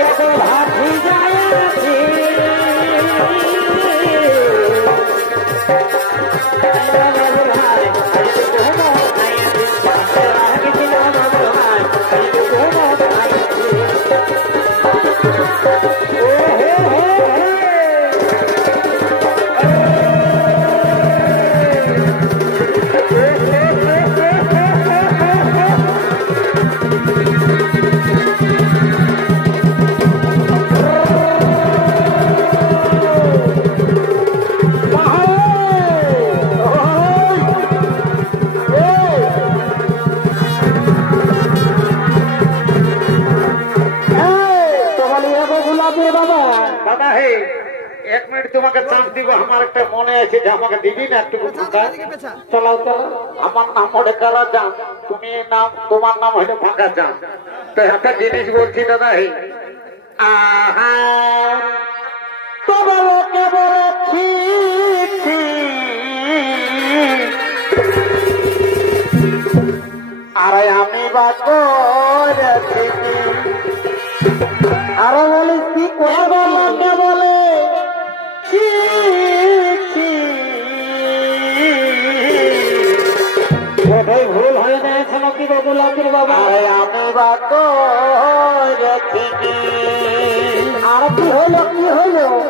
এত ভাবি যাইছি বাবা হে 1 মিনিট তোমাকে চান্স দিব আমার একটা মনে আছে যে আমাকে দিবি না একটু ফাঁকা চলাও চলো আমার নাম ওরে কারা জান তুমি নাম তোমার নাম হলো ফাঁকা জান তো একটা জিনিস বলছি দাদা হে আহা তোমাকে বলেছি আরে আমি বা করেছি আরো বলিস কি লোকে বলে বোধহয় ভুল হয়ে গেছিল কি গোলাপের বাবা আমি বা করেছি আর কি হলো